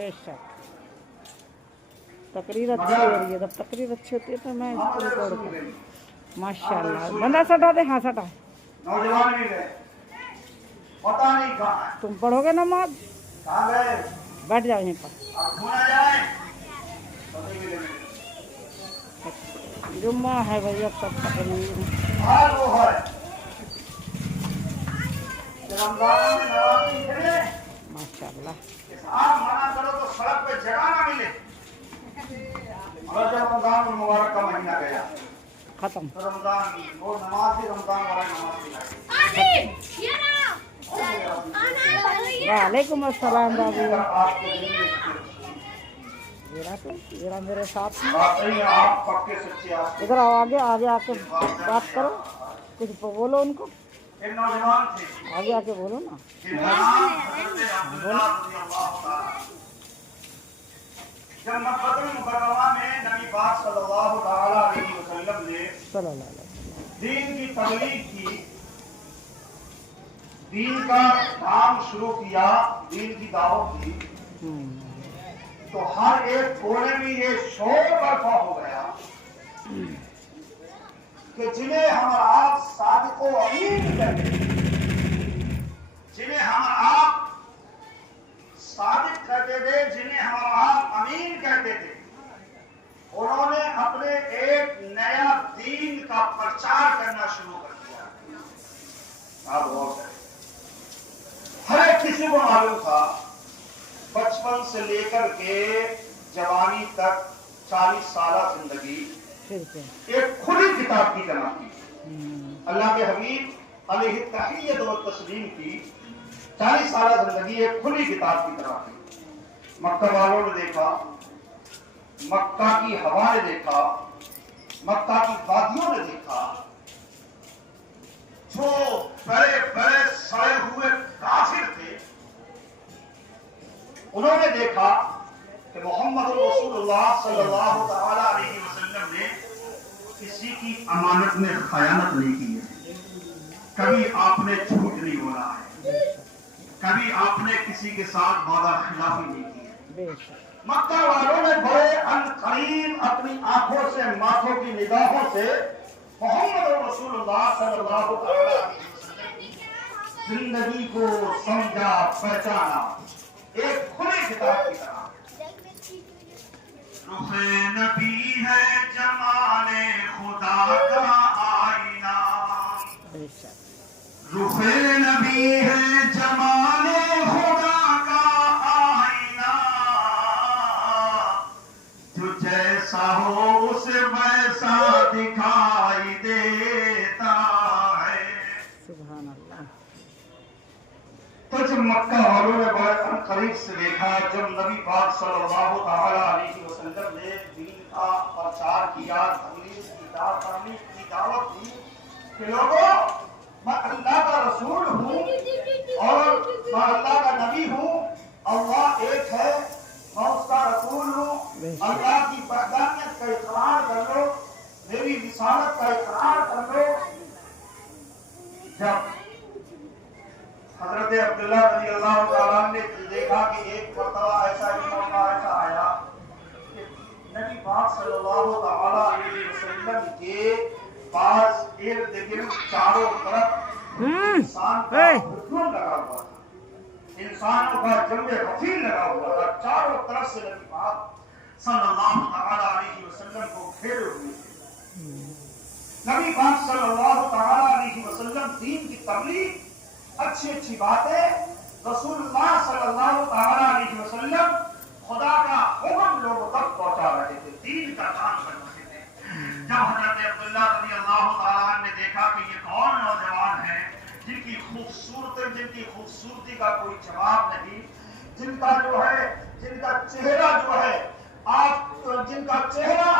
بے شک تقریر اچھی ہو رہی ہے. جب تقریر اچھی ہوتی ہے تو میں اس کو ریکارڈ کروں. ماشاء اللہ. بندہ سٹا دے. ہاں سٹا. نوجوان بھی گئے پتا نہیں کہاں ہے. تم پڑھو گے نماز. کہاں گئے بیٹھ جاؤ یہیں پر. اب ڈھونڈا جائے پتہ ہی نہیں. جمعہ ہے بھائی. اب سب تقریر حال وہ ہے کہ رمضان میں نمازی نکلے ماشاء اللہ. اس آپ منع کرو تو سڑک پہ جگہ نہ ملے. مگر جب رمضان المبارک کا مہینہ گیا ختم. تو رمضان وہ نماز ہی رمضان والا نماز نہیں وعلیکم السلام بابو. آپ کے دل میں میرا میرے ساتھ میں. واقعی میں آپ پکے سچے آستے. ادھر آؤ. آگے آگے آ کے بات کرو. کچھ بولو ان کو. ایک نوجوان تھے آگے آ کے بولو نا. جن کا نام حضرت عبداللہ رضی اللہ تعالیٰ. جب مکہ المکرمہ میں نبی پاک صلی اللہ تعالیٰ علیہ وسلم نے صلی اللہ علیہ وسلم دین کی تبلیغ کی, دین کا کام شروع کیا, دین کی دعوت دی, تو ہر ایک کونے میں یہ شور برپا ہو گیا کہ جنہیں ہم آپ صادق و امین کہتے تھے, جنہیں ہم آپ صادق کہتے تھے, جنہیں ہم آپ امین کہتے تھے, انہوں نے اپنے ایک نیا دین کا پرچار کرنا شروع کر دیا. آپ غور کریں, ہر ایک کسی کو معلوم تھا بچپن سے لے کر کے جوانی تک 40 سالہ زندگی ایک کھلی کتاب کی طرح کی. اللہ کے حبیب علیہ تحیت و تسلیم کی 40 سالہ زندگی ایک کھلی کتاب کی طرح کی. مکہ والوں نے دیکھا, مکہ کی ہوا نے دیکھا, مکہ کی وادیوں نے دیکھا, جو بڑے بڑے سڑے ہوئے کافر تھے انہوں نے دیکھا کہ محمد رسول اللہ صلی اللہ تعالی علیہ وسلم نے کسی کی امانت میں خیانت نہیں کی ہے, کبھی آپ نے جھوٹ نہیں بولا ہے, کبھی آپ نے کسی کے ساتھ وعدہ خلافی نہیں کی ہے. مکہ والوں نے بڑے عنقریب اپنی آنکھوں سے, ماتھوں کی نگاہوں سے محمد رسول اللہ صلی اللہ علیہ وسلم کی زندگی کو سمجھا, پہچانا ایک کھلی کتاب کی طرح. رخ نبی ہے جمال خدا کا آئینہ, رخ نبی ہے جمال خدا کا آئینہ, جو جیسا ہو اسے ویسا دکھائی دیتا ہے. سبحان اللہ. تو جب مکہ والوں نے بڑے عنقریب سے دیکھا, جب نبی پاک صلی اللہ تعالی علیہ وسلم نے دین کا پرچار کیا, تبلیغ کی دعوت دی کہ لوگوں میں اللہ کا رسول ہوں اور میں اللہ کا نبی ہوں, اللہ ایک ہے, میں اس کا رسول ہوں, اللہ کی وحدانیت کا اقرار کر لو, میری رسالت کا اقرار کر لو. جب حضرت عبداللہ رضی اللہ تعالیٰ نے دیکھا کہ ایک مرتبہ ایسا ہی موقع ایسا آیا کہ نبی پاک صلی اللہ تعالیٰ علیہ وسلم کے پاس ارد گرد چاروں طرف انسان کا ہجوم لگا ہوا تھا, انسانوں کا جمع غفیر لگا ہوا تھا, چاروں طرف سے نبی پاک صلی اللہ تعالیٰ علیہ وسلم کو گھیرے ہوئے تھے. نبی پاک صلی اللہ تعالیٰ علیہ وسلم دین کی تبلیغ, اچھی اچھی باتیں, رسول اللہ صلی اللہ تعالیٰ علیہ وسلم خدا کا حکم لوگوں تک پہنچا رہے تھے, دین کا کام کر رہے تھے. جب حضرت عبداللہ رضی اللہ تعالیٰ نے دیکھا کہ یہ کون نوجوان ہیں جن کی خوبصورتی کا کوئی جواب نہیں, جن کا جو ہے, جن کا چہرہ جو ہے, آپ جن کا چہرہ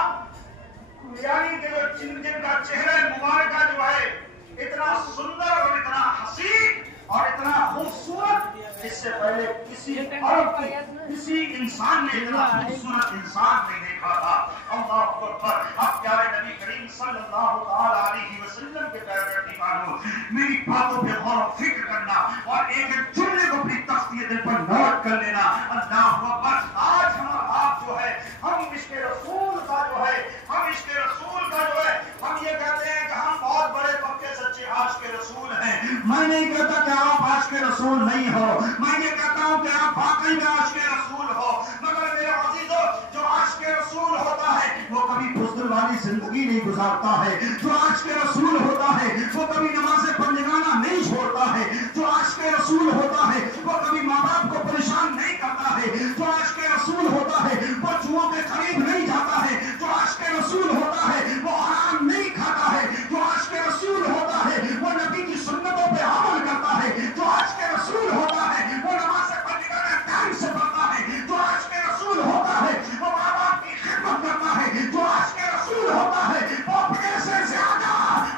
یعنی کہ جن کا چہرہ مبارکہ جو ہے اتنا سندر اور اتنا حسین اور اتنا خوبصورت, اس سے پہلے کسی عرب کی کسی انسان نے اتنا خوبصورت انسان نہیں دیکھا تھا. اللہ اکبر. اب پیارے نبی کریم صلی اللہ تعالی علیہ وسلم کے پیارے دیوانوں, میری باتوں پہ غور و فکر کرنا اور ایک ایک جملے کو اپنی تختی دل پر نوٹ کر لینا. اللہ اکبر. रसूल नहीं हो। मैं ये कहता हूँ कि आप वाकई में आशिक रसूल हो, मगर मेरे अजीजों जो आशिक रसूल होता है वो कभी बुज़दिल वाली जिंदगी नहीं गुजारता है। जो आशिक रसूल होता है वो कभी नमाज़ पंजगाना नहीं छोड़ता है। जो आशिक रसूल होता है वो कभी माँ बाप को परेशान नहीं करता है। जो आशिक रसूल होता है वो जुओं के करीब नहीं जाता है। जो आशिक रसूल होता है वो हराम नहीं खाता है। जो आशिक रसूल होता है वो नबी की सुन्नतों पे अमल करता है। जो आशिक रसूल होता है वो नमाज़ पंजगाना टाइम से पढ़ता है। जो आशिक रसूल होता है वो माँ बाप की खिदमत करता है। जो आशिक रसूल होता है वो अपने से ज्यादा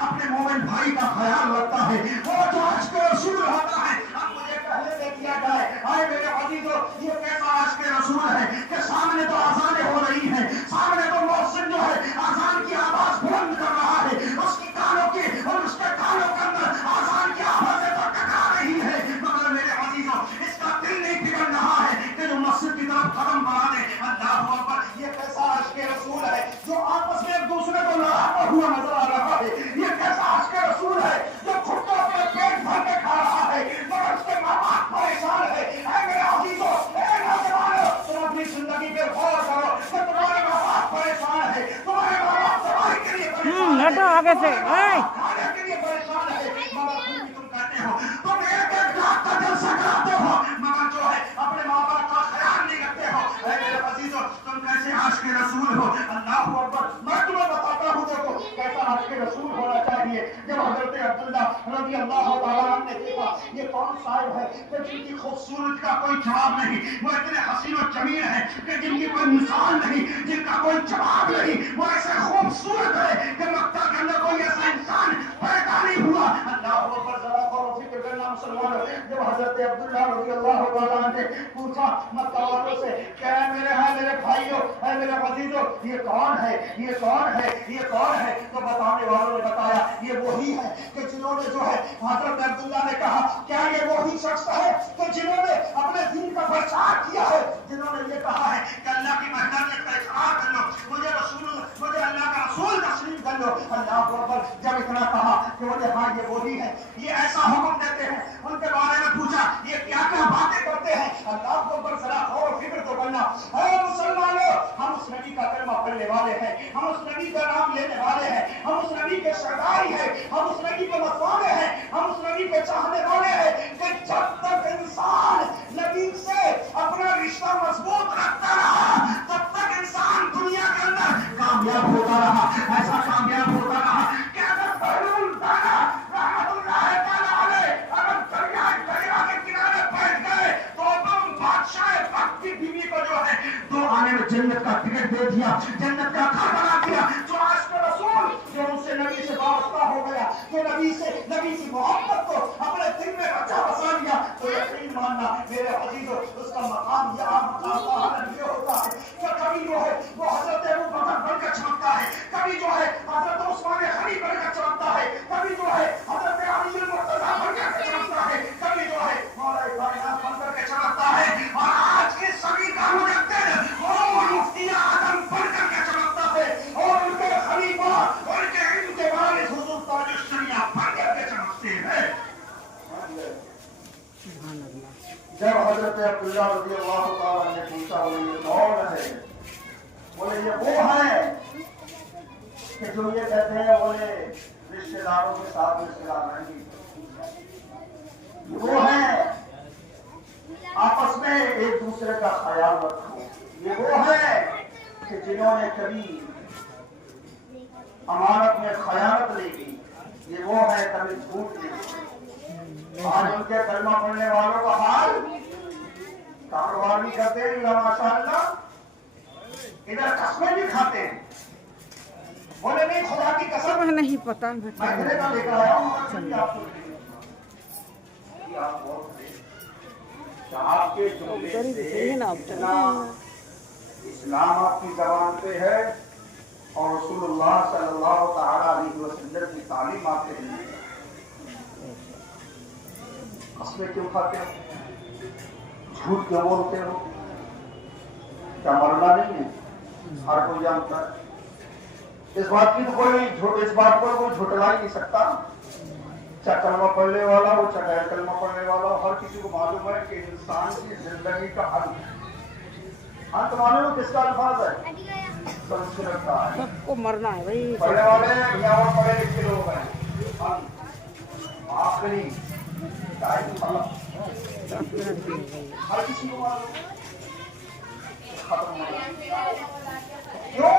अपने मोमिन भाई का ख्याल रखता है। वो जो आशिक रसूल होता है, अब मुझे पहले देख लिया जाए, आए मेरे अजीजों, ये कैसा आशिक रसूल है कि सामने तो आज़ानें हो रही हैं, सामने तो मुअज्जिन जो है आज़ान की आवाज बुलंद कर रहा है, उसकी कानों की और उसके कानों के अंदर आज़ान की आवाजें तो टकरा रही है, मगर मेरे अजीजों इसका दिल नहीं बिगड़ रहा है कि जो मस्जिद की तरफ कदम बढ़ा दे। अल्लाहु अकबर, ये कैसा आशिक रसूल है जो आपस में एक दूसरे को लड़ाता हुआ नजर आ रहा है। ये कैसा आशिक रसूल है जो खुद को अपने पेट भर के खा रहा है मगर उसके माँ बाप परेशान है। ऐ मेरे अजीजों, ऐ नौजवानों, तुम अपनी जिंदगी पे गौर करो कि तुम्हारे माँ बाप परेशान है, तुम्हारे माँ बाप दवाई के लिए परेशान है, हटो आगे से। खाने के लिए परेशान है, मगर तुम कहते हो तुम एक एक रात का जलसा कराते हो मगर जो है अपने माँ बाप का ख्याल नहीं रखते हो। ऐ मेरे अजीजों, तुम कैसे आशिक रसूल हो। अल्लाहु अकबर, मैं तुम्हें बताता हूँ देखो कैसा आशिक रसूल होना चाहिए। जब हजरत अब्दुल्लाह रज़ी अल्लाह तआला अन्हु ने देखा ये कौन साहिब है कि जिनकी खूबसूरत का कोई जवाब नहीं, वो इतने हसीन और जमील है कि जिनकी कोई मिसाल नहीं, जिनका कोई जवाब नहीं, वो ऐसे खूबसूरत है कि मक्का के अंदर कोई ऐसा इंसान पैदा नहीं हुआ। अल्लाहु अकबर, जरा गौर और फिक्र करना मुसलमानों। जब हजरत अब्दुल्लाह रज़ी अल्लाह तआला अन्हु ने पूछा मक्का वालों से, क्या मेरे भाइयों, ऐ मेरे अजीजों, ये कौन है, ये कौन है, ये कौन है, तो बताने वालों ने बताया ये वही है कि जिन्होंने जो है हजरत अब्दुल्ला ने कहा क्या ये वही शख्स है कि जिन्होंने अपने दीन का प्रचार किया है, जिन्होंने ये कहा है कि अल्लाह की वहदानियत का इकरार कर लो, मुझे अल्लाह का रसूल तस्लीम कर लो। अल्लाह अकबर, जब इतना कहा कि बोले हाँ ये वही है, ये ऐसा हुक्म देते हैं, उनके बारे में पूछा ये क्या क्या बातें करते हैं। अल्लाह अकबर, जरा गौर और फिक्र तो करना। मुसलमानों, हम उस नबी का कलमा पढ़ने वाले हैं, हम उस नबी का नाम लेने वाले हैं, हम उस नबी के सरदारी हैं, हम उस नबी के मतवाले हैं, हम उस नबी के चाहने वाले हैं कि जब तक इंसान नबी से अपना रिश्ता मजबूत रखता रहा तब तक इंसान दुनिया के अंदर कामयाब होता रहा। ऐसा कामयाब होता रहा कि अगर बहलूल दाना रहमतुल्लाह तआला अलैह अगर दरिया के किनारे बैठ गए तो तुम बादशाह वक्त की बीवी को जो है दो आने में जन्नत का टिकट दे दिया, जन्नत का घर बना दिया। जो आशिक रसूल जो उनसे नबी से वास्ता हो गया, जो नबी की मोहब्बत को अपने दिल में रचा बसा लिया, तो यकीन मानना मेरे अजीजों उसका मकाम ये होता है कि कभी जो है वो हजरत अबू बकर बनकर चमकता है, कभी जो है हजरत उस्मान गनी बनकर चमकता है, कभी जो है हजरत अली मुर्तजा बनकर चमकता है, कभी जो है मौला कायनात बनकर के चमकता है। और आज के सभी का मुजद्दिद वो मुफ्ती आजम बनकर के चमकता है और उनके खलीफा उनके इल्म के वारिस हुजूर ताजुश शरिया बनकर के चमकते हैं। जब हजरत अब्दुल्लाह रज़ी अल्लाह तआला ने पूछा बोले ये कौन है, बोले ये वो है कि जो ये कहते हैं बोले रिश्तेदारों के साथ रिश्तेदार नहीं, वो है आपस में एक दूसरे का ख्याल रखो, ये वो है कि जिन्होंने कभी अमानत में खयानत नहीं की, ये वो है कभी झूठ नहीं। आज उनके कलमा पढ़ने वालों का हाल कारोबार भी करते हैं माशाअल्लाह, इधर कसमें भी खाते हैं, बोले नहीं खुदा की कसम नहीं पता मैं इतने का लेकर आया हूँ आपके जुमले से इतना इस्लाम आपकी जबान पे है और रसूलुल्लाह सल्लल्लाहु तआला अलैहि वसल्लम की तालीम आपके दिल में। कसमें क्यों खाते हो, झूठ क्यों बोलते हो, क्या मरना नहीं है, हर कोई जानता है। इस बात को कोई झुटला ही नहीं सकता चाहे कलमा पढ़ने वाला हो चाहे कलमा पढ़ने वाला हो, हर किसी को मालूम है कि इंसान की जिंदगी का अंत मालूम है किसका अल्फाज है? संस्कृत का है। सबको मरना है भाई। पढ़ने वाले या और पढ़े लिखे लोग हैं, आखिरी टाइम खत्म, हर किसी को मालूम खत्म हो गया। क्यों?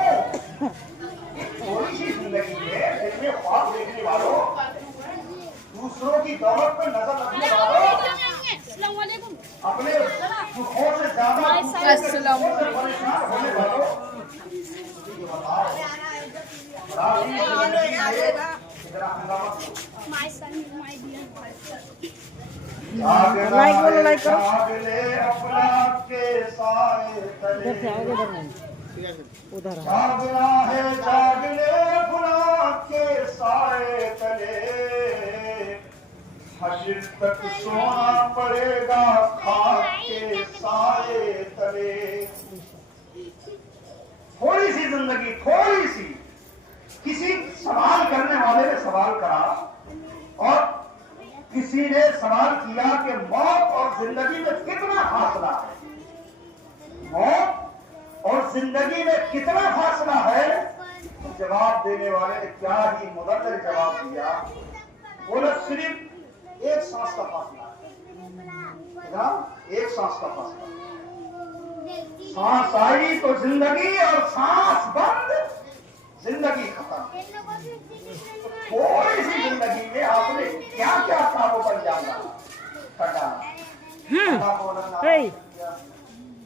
थोड़ी सी जिंदगी में जिसमें ख्वाब देखने वालों, दूसरों की दौलत पर नजर रखने वालों, अपने सुखों से ज्यादा दूसरों से परेशान होने वालों, ये बताओ लाइक बोलो, लाइक करो। अपना के साए तले उधर जागना है, जागले गुनाह के साए तले, हश्र तक सोना पड़ेगा खाक के साए तले। थोड़ी सी जिंदगी, थोड़ी सी, किसी सवाल करने वाले ने सवाल करा और किसी ने सवाल किया कि मौत और जिंदगी में कितना फासला है, मौत और जिंदगी में कितना फासला है। तो जवाब देने वाले ने क्या ही मुदल्लर जवाब दिया, बोला सिर्फ एक सांस का फासला है, एक सांस का फासला। सांस आई तो जिंदगी और सांस बंद जिंदगी खत्म। थोड़ी सी जिंदगी में आपने क्या क्या कामों पर जाना करना।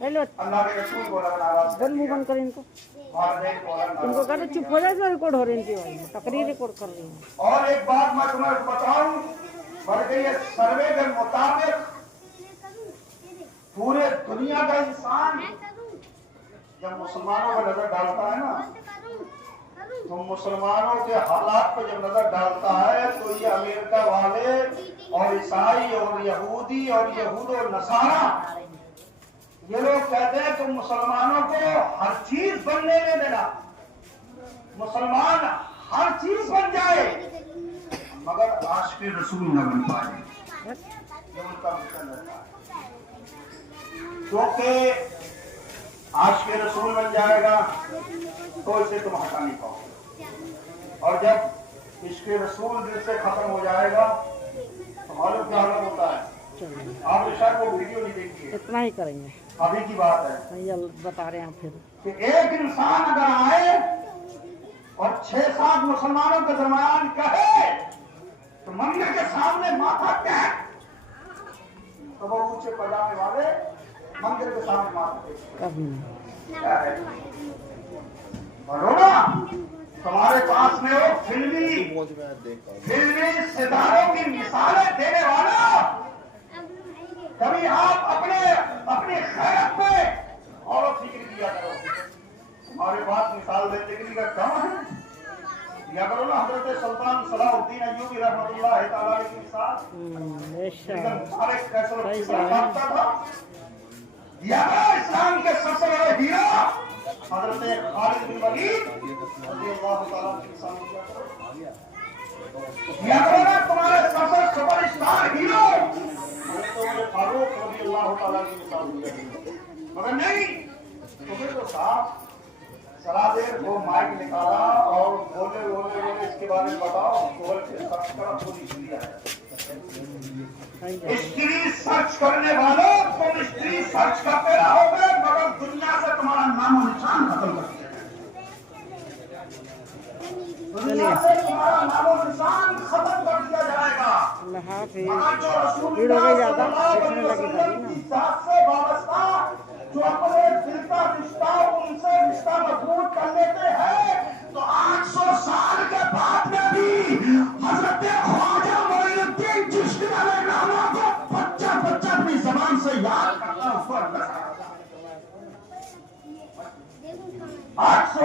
हेलो, अल्लाह के रसूल को लगना आवाज बंद मुंह बंद कर इनको। इनको कहते चुप हो जाए, रिकॉर्ड हो रही है, तकरीर रिकॉर्ड कर रही है। और एक बात मैं तुम्हें बताऊं, बल्कि ये सर्वे के मुताबिक पूरे दुनिया का इंसान जब मुसलमानों पर नजर डालता है ना, तो मुसलमानों के हालात पर जब नजर डालता है तो ये अमेरिका वाले और ईसाई और यहूदी और यहूद और नसारा, ये लोग कहते हैं कि मुसलमानों को हर चीज बनने में देना, मुसलमान हर चीज बन जाए मगर आशिक़ रसूल न बन पाए। ये उनका मिशन रहता है, क्योंकि आशिक़ रसूल बन जाएगा तो इसे तुम हटा नहीं पाओगे, और जब इश्क़ रसूल दिल से खत्म हो जाएगा तो मालूम क्या हालत होता है। आप शायद वो वीडियो नहीं देखी है, इतना ही करेंगे, अभी की बात है। ये बता रहे हैं फिर कि एक इंसान अगर आए और 6-7 मुसलमानों के दरमियान कहे तो मंदिर के सामने माथा टेक, तो वो ऊंचे पजामे वाले मंदिर के सामने माथा टेक। कभी नहीं। बोलो ना, तुम्हारे पास में वो फिल्मी सितारों की मिसालें देने वाला, कभी आप अपने खैरत पे और फिक्र किया करो। हमारे पास मिसाल देने के लिए कहाँ है, या करो ना हजरत सुल्तान सलाहुद्दीन अय्यूबी रहमतुल्लाह तआला की मिसाल। सारे फैसले या इस्लाम के सबसे बड़े हीरो हजरत खालिद बिन वलीद रज़ियल्लाहु तआला की मिसाल दिया करो। या करो ना तुम्हारे सबसे सुपरस्टार हीरो फारूक रज़ियल्लाहु तआला की मिसाल दिया करो। मगर नहीं, तुम्हें तो साफ सलादेर वो माइक निकाला और बोले इसके बारे में बताओ, बोल के सर्च करा पूरी दुनिया है। स्त्री सर्च करने वालों, तुम स्त्री सर्च करते रहोगे मगर दुनिया से तुम्हारा नाम और निशान खत्म कर दिया जाएगा। दुनिया से तुम्हारा नाम और निशान खत्म कर दिया जाएगा। मगर जो रसूलुल्लाह सल्लल्लाहु अलैहि वसल्लम की जात से वाबस्ता जो अपने दिल का रिश्ता उनसे रिश्ता मजबूत कर लेते हैं, तो 800 साल के बाद में भी हजरत ख्वाजा मोइनुद्दीन चिश्ती वाले नामा को बच्चा अपनी जबान से याद करता हुआ 800